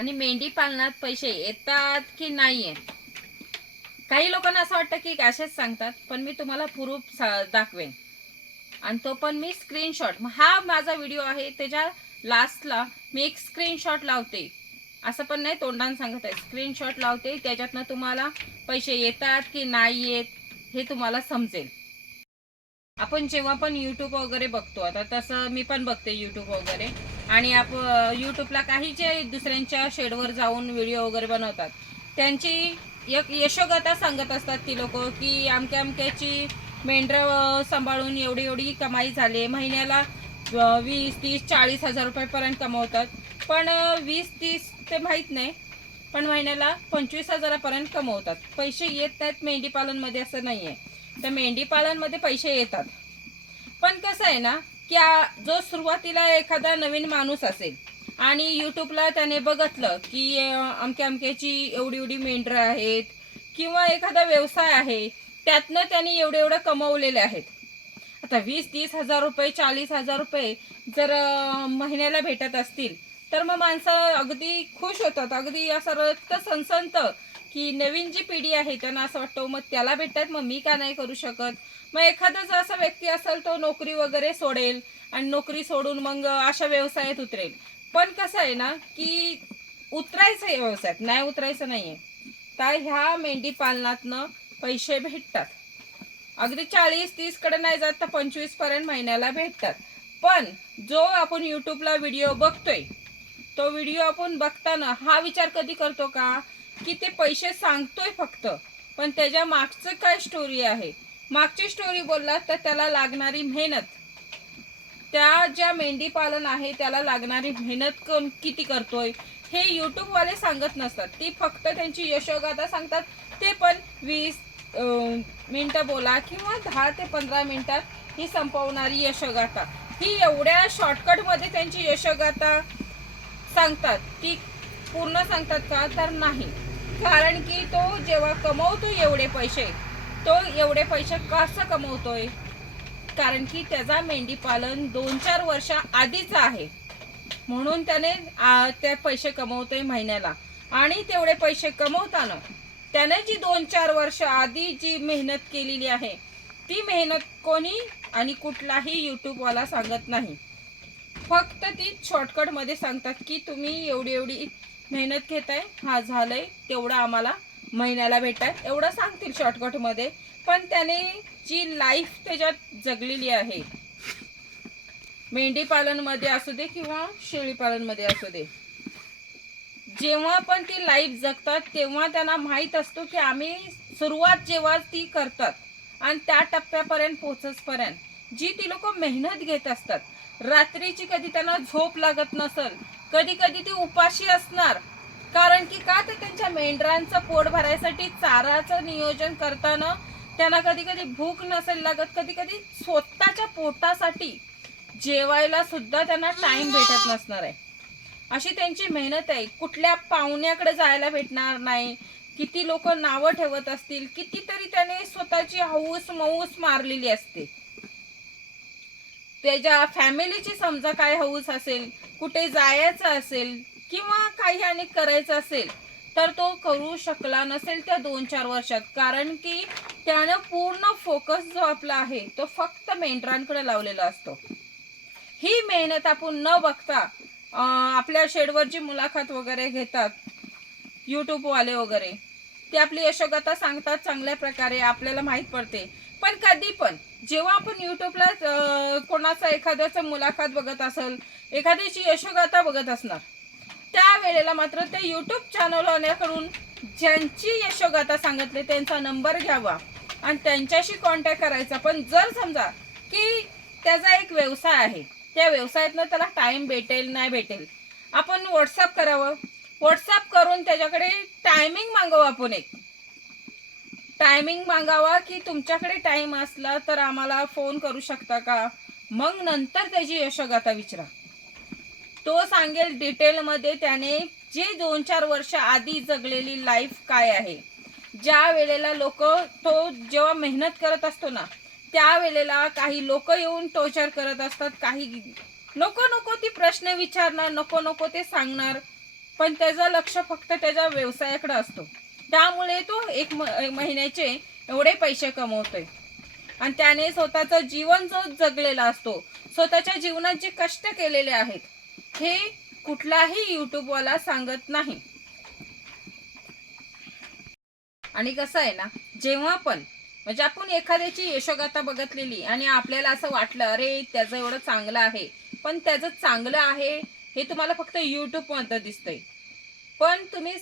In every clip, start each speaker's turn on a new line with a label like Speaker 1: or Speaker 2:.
Speaker 1: आणि मेंढी पालनात पैसे येतात की नाही येत काही लोकांना असं वाटतं की असेच सांगतात पण मी तुम्हाला प्रूफ सा- दाखवेन. आणि तो पण मी स्क्रीनशॉट. हा माझा व्हिडिओ आहे त्याच्या लास्टला मी एक स्क्रीनशॉट लावते. असं पण नाही तोंडाने सांगत आहे. स्क्रीनशॉट लावते त्याच्यातनं तुम्हाला पैसे येतात की नाही येत हे तुम्हाला समजेल. आपण जेव्हा पण यूट्यूब वगैरे बघतो आता तसं मी पण बघते यूट्यूब वगैरे. आणि आप यूट्यूबला काही जे दुसऱ्यांच्या शेडवर जाऊन व्हिडिओ वगैरे बनवतात त्यांची एक यशोगाथा सांगत असतात ती लोक की अमक्या अमक्याची मेंढरं सांभाळून एवढी एवढी कमाई झाली. महिन्याला वीस तीस चाळीस हजार रुपयेपर्यंत कमवतात. पण वीस तीस ते माहीत नाही पण महिन्याला पंचवीस हजारापर्यंत कमवतात. पैसे येत नाहीत मेंढीपालनमध्ये असं नाही आहे तर मेंढीपालनमध्ये पैसे येतात. पण कसं आहे ना की जो सुरुवातीला एखादा नवीन माणूस असेल आणि यूट्यूबला त्याने बघितलं की अमक्या अमक्याची एवढी एवढी मेंढरं आहेत किंवा एखादा व्यवसाय आहे त्यातनं त्यांनी एवढे एवढं कमवलेले आहेत. आता वीस तीस हजार रुपये चाळीस हजार रुपये जर महिन्याला भेटत असतील तर मग माणसं अगदी खुश होतात अगदी असं रक्त सनसंत की नवीन जी पिढी आहे त्यांना असं वाटतं मग त्याला भेटतात मग मी का नाही करू शकत? मग एखादा जर असा व्यक्ती असेल तो नोकरी वगैरे सोडेल आणि नोकरी सोडून मग अशा व्यवसायात उतरेल. पण कसं आहे ना की उतरायचं आहे व्यवसायात नाही उतरायचं नाहीये. तर ह्या मेंढी पालनातनं पैसे भेटतात. अगदी चाळीस तीसकडे नाही जात तर पंचवीसपर्यंत महिन्याला भेटतात. पण जो आपण यूट्यूबला व्हिडिओ बघतोय तो व्हिडिओ आपण बघताना हा विचार कधी करतो का? की ते पैसे सांगतोय फक्त. पण त्याच्या मागचं काय स्टोरी आहे? मागची स्टोरी बोलला तर त्याला लागणारी मेहनत. त्या ज्या मेंढी पालन आहे त्याला लागणारी मेहनत कोण किती करतोय? हे यूट्यूबवाले सांगत नसतात. ती फक्त त्यांची यशोगाथा सांगतात. ते पण वीस मिनटं बोला किंवा दहा ते पंधरा मिनटात ही संपवणारी यशोगाथा. ही एवढ्या शॉर्टकटमध्ये त्यांची यशोगाथा सांगतात. ती पूर्ण सांगतात का? तर नाही. कारण की तो जेव्हा कमवतो एवढे पैसे तो एवढे पैसे कसं कमवतोय? कारण की त्याचा मेंढी पालन दोन चार वर्षा आधीच आहे. म्हणून त्याने ते पैसे कमवतोय महिन्याला. आणि तेवढे पैसे कमवताना त्याने जी दोन चार वर्ष आधी जी मेहनत केलेली आहे ती मेहनत कोणी आणि कुठलाही यूट्यूबवाला सांगत नाही. फक्त ती शॉर्टकटमध्ये सांगतात की तुम्ही एवढी एवढी मेहनत घेताय हा झालंय तेवढं आम्हाला महिन्याला भेटतात. एवढं सांगतील शॉर्टकटमध्ये पण त्याने जी लाईफ त्याच्यात जगलेली आहे मेंढी पालनमध्ये असू दे किंवा शेळी पालनमध्ये असू दे जेव्हा पण ती लाईफ जगतात तेव्हा त्यांना माहीत असतो की आम्ही सुरुवात जेव्हा ती करतात आणि त्या टप्प्यापर्यंत पोचसपर्यंत जी ती लोक मेहनत घेत असतात रात्रीची कधी त्यांना झोप लागत नसल कधी कधी ती उपाशी असणार. कारण की का तर त्यांच्या मेंढरांचं पोट भरायसाठी चाराचं नियोजन करताना त्यांना कधी कधी भूक नसेल लागत कधी कधी स्वतःच्या पोटासाठी जेवायला सुद्धा त्यांना टाइम भेटत नसणार आहे. अशी त्यांची मेहनत आहे. कुठल्या पाहुण्याकडे जायला भेटणार नाही. किती लोक नावं ठेवत असतील कितीतरी त्याने स्वतःची हौस मऊस मारलेली असते. त्याच्या फॅमिलीची समजा काय हौस असेल कुठे जायचं असेल किंवा काही आणि करायचं असेल तर तो करू शकला नसेल त्या दोन चार वर्षात. कारण की त्यानं पूर्ण फोकस जो आपला आहे तो फक्त मेंढरांकडे लावलेला असतो. ही मेहनत आपण न बघता आपल्या शेडवर जी मुलाखत वगैरे घेतात यूट्यूबवाले वगैरे. ते आपली यशोगाथा सांगतात चांगल्या प्रकारे आपल्याला माहीत पडते. पण कधी पण जेव्हा आपण युट्यूबला कोणाचा एखाद्याचा मुलाखत बघत असेल एखाद्याची यशोगाथा बघत असणार त्यावेळेला मात्र त्या युट्यूब चॅनलवाल्याकडून ज्यांची यशोगाथा सांगितली त्यांचा नंबर घ्यावा आणि त्यांच्याशी कॉन्टॅक्ट करायचा. पण जर समजा की त्याचा एक व्यवसाय आहे त्या व्यवसायातनं त्याला टाईम भेटेल नाही भेटेल आपण व्हॉट्सअप करावं. व्हॉट्सअप करून त्याच्याकडे टायमिंग मागवू आपण एक. टायमिंग मागावा की तुमच्याकडे टाइम असला तर आम्हाला फोन करू शकता का? मग नंतर त्याची यशोगाथा विचारा. तो सांगेल डिटेलमध्ये त्याने जे दोन चार वर्ष आधी जगलेली लाईफ काय आहे. ज्या वेळेला लोक तो जेव्हा मेहनत करत असतो ना त्या वेळेला काही लोक येऊन टोचर करत असतात काही नको नको ती प्रश्न विचारणार नको नको ते सांगणार. पण त्याचं लक्ष फक्त त्याच्या व्यवसायाकडे असतो. त्यामुळे तो एक महिन्याचे एवढे पैसे कमवतोय. आणि त्याने स्वतःचं जीवन जो जगलेला असतो स्वतःच्या जीवनात जे कष्ट केलेले आहेत हे कुठलाही युट्यूबवाला सांगत नाही. आणि कसं आहे ना जेव्हा पण म्हणजे आपण एखाद्याची यशोगाथा बघितलेली आणि आपल्याला असं वाटलं अरे त्याचं एवढं चांगलं आहे पण त्याचं चांगलं आहे हे तुम्हाला फक्त युट्यूबमध्ये दिसतंय. पण तुम्ही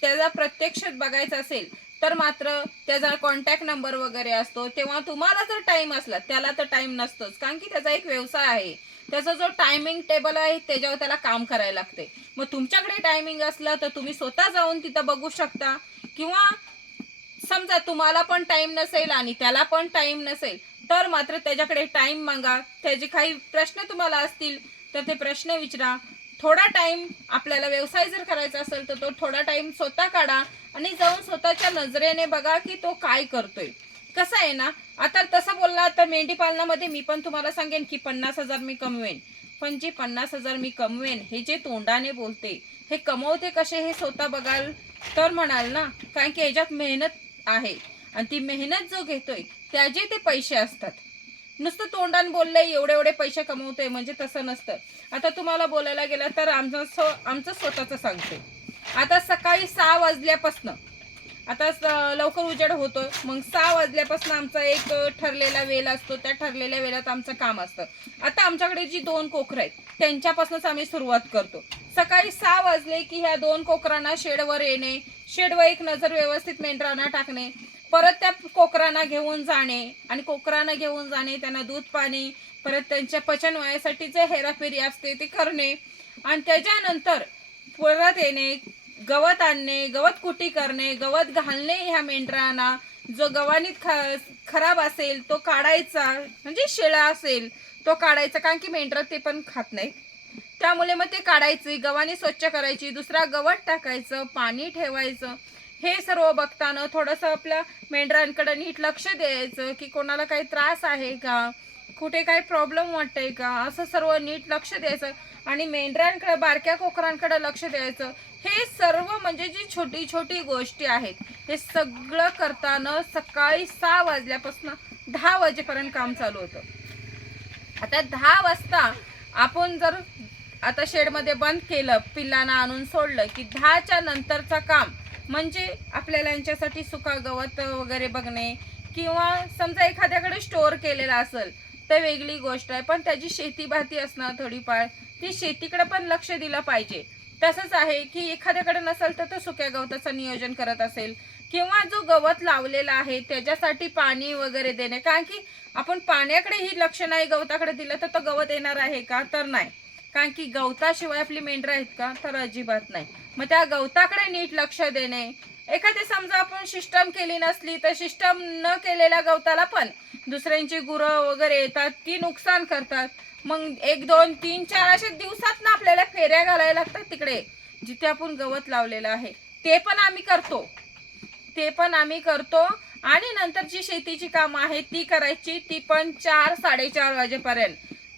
Speaker 1: त्याचा प्रत्यक्षात बघायचं असेल तर मात्र त्याचा कॉन्टॅक्ट नंबर वगैरे असतो. तेव्हा तुम्हाला जर टाइम असला त्याला तर टाइम नसतोच. कारण की त्याचा एक व्यवसाय आहे. त्याचा जो टायमिंग टेबल आहे त्याच्यावर त्याला काम करायला लागते. मग तुमच्याकडे टायमिंग असलं तर तुम्ही स्वतः जाऊन तिथं बघू शकता. किंवा समजा तुम्हाला पण टाइम नसेल आणि त्याला पण टाइम नसेल तर मात्र त्याच्याकडे टाइम मागा. त्याचे काही प्रश्न तुम्हाला असतील तर ते प्रश्न विचारा. थोडा टाइम आपल्याला व्यवसाय जर करायचा असेल तर तो थोडा टाइम स्वतः काढा आणि जाऊन स्वतःच्या नजरेने बघा की तो काय करतोय. कसं आहे ना आता तसं बोलला तर मेंढी पालनामध्ये मी पण तुम्हाला सांगेन की पन्नास हजार मी कमवेन. पण जे पन्नास हजार मी कमवेन हे जे तोंडाने बोलते हे कमवते कसे हे स्वतः बघाल तर म्हणाल ना कारण की ह्याच्यात मेहनत आहे. आणि ती मेहनत जो घेतोय त्याचे ते पैसे असतात. नुसतं तोंडान बोललंय एवढे एवढे पैसे कमवतोय म्हणजे तसं नसतं. आता तुम्हाला बोलायला गेलं तर आमचं स्व- आमचं स्वतःचं सांगते. आता सकाळी सहा वाजल्यापासनं आता लवकर उजेड होतो मग सहा वाजल्यापासून आमचा एक ठरलेला वेळ असतो त्या ठरलेल्या वेळात आमचं काम असतं. आता आमच्याकडे जी दोन कोकरं आहेत त्यांच्यापासूनच आम्ही सुरुवात करतो. सकाळी सहा वाजले की ह्या दोन कोकरांना शेडवर येणे शेडवर एक नजर व्यवस्थित मेंढरांना टाकणे परत त्या कोकरांना घेऊन जाणे आणि कोकरांना घेऊन जाणे त्यांना दूध पाणी परत त्यांच्या पचन वयासाठी जे हेराफेरी असते ते करणे आणि त्याच्यानंतर परत येणे गवत आणणे गवत कुटी करणे गवत घालणे ह्या मेंढरांना. जो गव्हाणीत ख खराब असेल तो काढायचा म्हणजे शेळा असेल तो काढायचा कारण की मेंढरं ते पण खात नाही त्यामुळे मग ते काढायची गव्हाणी स्वच्छ करायची दुसरा गवत टाकायचं पाणी ठेवायचं. हे सर्व बघताना थोडंसं आपल्या मेंढरांकडे नीट लक्ष द्यायचं की कोणाला काही त्रास आहे का? कुठे काही प्रॉब्लेम वाटतंय का? असं सर्व नीट लक्ष द्यायचं आणि मेंढरांकडे बारक्या कोकरांकडे लक्ष द्यायचं. हे सर्व म्हणजे जी छोटी छोटी गोष्टी आहेत हे सगळं करताना सकाळी सहा वाजल्यापासून दहा वाजेपर्यंत काम चालू होतं. आता दहा वाजता आपण जर आता शेडमध्ये बंद केलं पिल्लांना आणून सोडलं की दहाच्या नंतरचं काम म्हणजे आपल्याला यांच्यासाठी सुका गवत वगैरे बघणे किंवा समजा एखाद्याकडे स्टोअर केलेला असेल तर वेगळी गोष्ट आहे. पण त्याची शेती भाती असणं थोडीफार ती शेतीकडे पण लक्ष दिलं पाहिजे. तसंच आहे की एखाद्याकडे नसेल तर तो सुक्या गवताचं नियोजन करत असेल किंवा जो गवत लावलेला आहे त्याच्यासाठी पाणी वगैरे देणे. कारण की आपण पाण्याकडेही लक्ष नाही गवताकडे दिलं तर तो गवत येणार आहे का? तर नाही. कारण की गवताशिवाय आपली मेंढरं आहेत का? तर अजिबात नाही. मग त्या गवताकडे नीट लक्ष देणे. एखादी समजा आपण सिस्टम केली नसली तर सिस्टम न केलेल्या गवताला पण दुसऱ्यांची गुरं वगैरे येतात ती नुकसान करतात. मग एक दोन तीन चार अशा दिवसात ना आपल्याला फेऱ्या घालायला लागतात तिकडे जिथे आपण गवत लावलेलं आहे. ते पण आम्ही करतो. ते पण आम्ही करतो. आणि नंतर जी शेतीची कामं आहेत ती करायची ती पण चार साडेचार वाजेपर्यंत.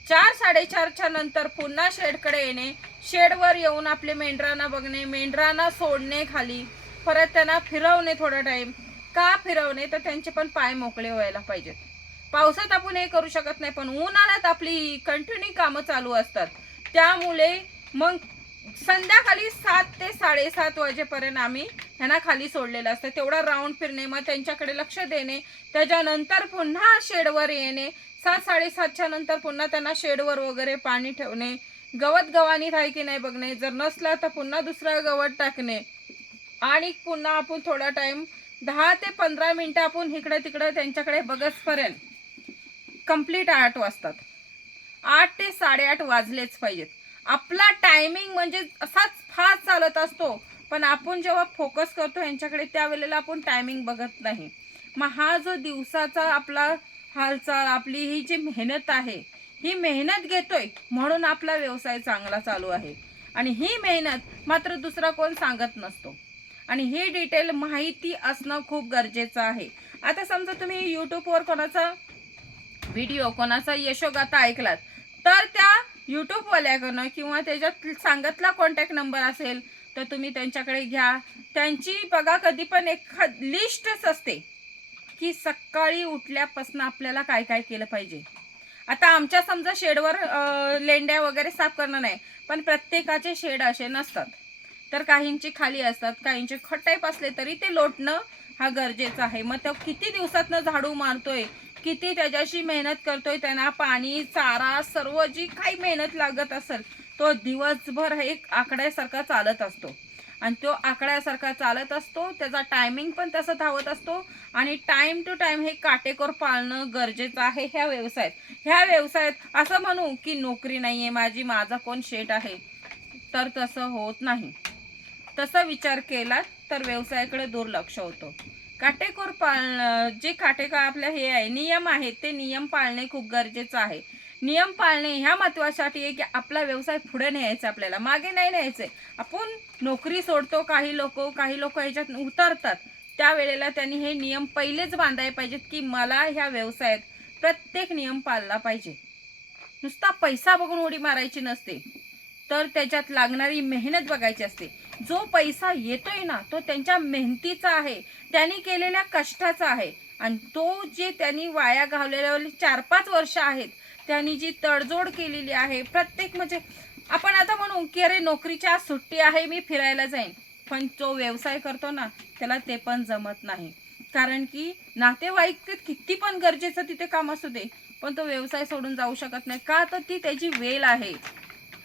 Speaker 1: चार साडेचारच्या नंतर पुन्हा शेडकडे येणे. शेडवर येऊन आपले मेंढरांना बघणे मेंढरांना सोडणे खाली. परत त्यांना फिरवणे थोडा टाईम का फिरवणे? तर त्यांचे पण पाय मोकळे व्हायला पाहिजेत. पावसात आपण हे करू शकत नाही पण उन्हाळ्यात आपली कंटिन्यू कामं चालू असतात. त्यामुळे मग संध्याकाळी सात ते साडेसात वाजेपर्यंत आम्ही ह्यांना खाली सोडलेलं असतं. तेवढा राऊंड फिरणे मग त्यांच्याकडे लक्ष देणे. त्याच्यानंतर पुन्हा शेडवर येणे. सात साडेसातच्या नंतर पुन्हा त्यांना शेडवर वगैरे पाणी ठेवणे. गवत गव्हाणीत आहे की नाही बघणे? जर नसला तर पुन्हा दुसरा गवत टाकणे. आणि पुन्हा आपण थोडा टाइम दहा ते पंधरा मिनटं आपण इकडे तिकडे त्यांच्याकडे बघसपर्यंत कंप्लीट आठ वाजतात. आठ ते साडेआठ वाजलेच पाहिजेत. आपला टायमिंग म्हणजे असाच फास्ट चालत असतो. पण आपण जेव्हा फोकस करतो यांच्याकडे त्यावेळेला आपण टायमिंग बघत नाही. मग हा जो दिवसाचा आपला हालचाल आपली ही जी मेहनत आहे ही मेहनत घेतोय म्हणून आपला व्यवसाय चांगला चालू आहे. आणि ही मेहनत मात्र दुसरा कोण सांगत नसतो. आणि ही डिटेल माहिती असणं खूप गरजेचं आहे. आता समजा तुम्ही यूट्यूबवर कोणाचा व्हिडिओ कोणाचा यशोगाथा ऐकलात तर त्या यूट्यूबवाल्याकडनं किंवा त्याच्यात सांगतला कॉन्टॅक्ट नंबर असेल तर तुम्ही त्यांच्याकडे घ्या. त्यांची बघा कधी पण एखाद लिस्टच असते की सकाळी उठल्यापासून आपल्याला काय काय केलं पाहिजे. आता आमच्या समजा शेडवर लेंड्या वगैरे साफ करणं नाही पण प्रत्येकाचे शेड असे नसतात. तर काहींचे खाली असतात काहींचे खटाईप असले तरी ते लोटणं हा गरजेचा आहे. मग तो किती दिवसातनं झाडू मारतोय किती त्याच्याशी मेहनत करतोय त्यांना पाणी चारा सर्व जी काही मेहनत लागत असेल तो दिवसभर एक आकड्यासारखा चालत असतो. आणि तो आकड्यासारखा चालत असतो त्याचा टायमिंग पण तसं धावत असतो. आणि टाइम टू टाइम हे काटेकोर पाळणं गरजेचं आहे ह्या व्यवसायात. ह्या व्यवसायात असं म्हणू की नोकरी नाही आहे माझी माझा कोण शेट आहे? तर तसं होत नाही. तसा विचार केला तर व्यवसायाकडे दुर्लक्ष होतं. काटेकोर पाळणं जे काटेकोर आपलं हे आहे नियम आहेत ते नियम पाळणे खूप गरजेचं आहे. नियम पाळणे ह्या महत्वासाठी आहे की आपला व्यवसाय पुढे न्यायचा आपल्याला. मागे नाही न्यायचे. आपण नोकरी सोडतो काही लोक काही लोक ह्याच्यात उतरतात. त्यावेळेला त्यांनी हे नियम पहिलेच बांधायला पाहिजेत की मला ह्या व्यवसायात प्रत्येक नियम पाळला पाहिजे. नुसता पैसा बघून उडी मारायची नसते. तर त्याच्यात लागणारी मेहनत बघायची असते. जो पैसा येतोय ना तो त्यांच्या मेहनतीचा आहे. त्यांनी केलेल्या कष्टाचा आहे. आणि तो जे त्यांनी वाया घालवलेले चार पाच वर्ष आहेत त्यांनी जी तडजोड केलेली आहे प्रत्येक म्हणजे आपण आता म्हणू की अरे नोकरीच्या सुट्टी आहे मी फिरायला जाईन. पण जो व्यवसाय करतो ना त्याला ते पण जमत नाही. कारण की नातेवाईक ते किती पण गरजेचं तिथे काम असू दे पण तो व्यवसाय सोडून जाऊ शकत नाही. का तर ती त्याची वेल आहे.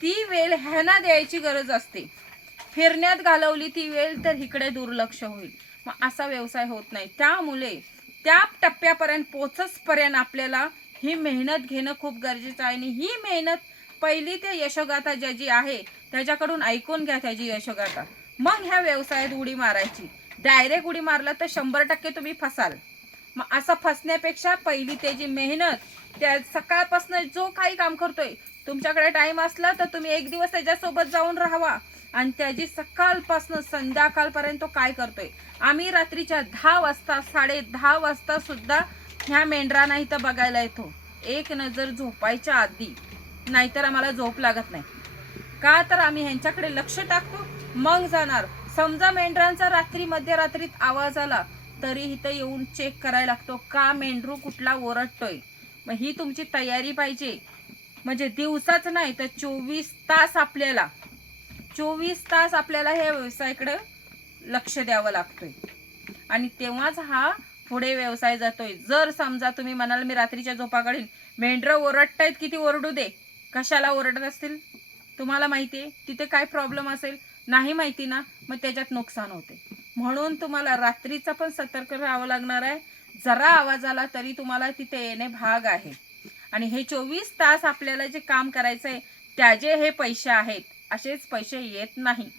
Speaker 1: ती वेल ह्यांना द्यायची गरज असते. फिरण्यात घालवली ती वेल तर इकडे दुर्लक्ष होईल. मग असा व्यवसाय होत नाही. त्यामुळे त्या टप्प्यापर्यंत पोचसपर्यंत आपल्याला ही मेहनत घेणं खूप गरजेचं आहे आणि ही मेहनत पहिली ते यशोगाथा ज्याची आहे त्याच्याकडून ऐकून घ्या त्याची यशोगाथा. मग ह्या व्यवसायात उडी मारायची. डायरेक्ट उडी मारला तर शंभर टक्के तुम्ही फसाल. मग असं फसण्यापेक्षा पहिली त्याची मेहनत त्या सकाळपासून जो काही काम करतोय तुमच्याकडे टाईम असला तर तुम्ही एक दिवस त्याच्यासोबत जाऊन राहावा. आणि त्याची सकाळपासून संध्याकाळपर्यंत तो काय करतोय? आम्ही रात्रीच्या दहा वाजता साडे दहा वाजता सुद्धा ह्या मेंढरांना इथं बघायला येतो. एक नजर झोपायच्या आधी. नाहीतर आम्हाला झोप लागत नाही. का तर आम्ही ह्यांच्याकडे लक्ष टाकतो मग जाणार. समजा मेंढरांचा रात्री मध्यरात्रीत आवाज आला तरी इथं येऊन चेक करायला लागतो का मेंढरू कुठला ओरडतोय. मग ही तुमची तयारी पाहिजे. म्हणजे दिवसाच नाही तर चोवीस तास आपल्याला चोवीस तास आपल्याला ह्या व्यवसायाकडे लक्ष द्यावं लागतोय. आणि तेव्हाच हा पुढे व्यवसाय जातोय. जर समजा तुम्ही म्हणाल मी रात्रीच्या झोपा काढीन मेंढरं ओरडतायत किती ओरडू दे. कशाला ओरडत असतील? तुम्हाला माहिती आहे तिथे काय प्रॉब्लेम असेल? नाही माहिती ना मग त्याच्यात नुकसान होते. म्हणून तुम्हाला रात्रीचा पण सतर्क राहावं लागणार आहे. जरा आवाज आला तरी तुम्हाला तिथे येणे भाग आहे. आणि हे चोवीस तास आपल्याला जे काम करायचं आहे त्याचे हे पैसे आहेत. असेच पैसे येत नाही.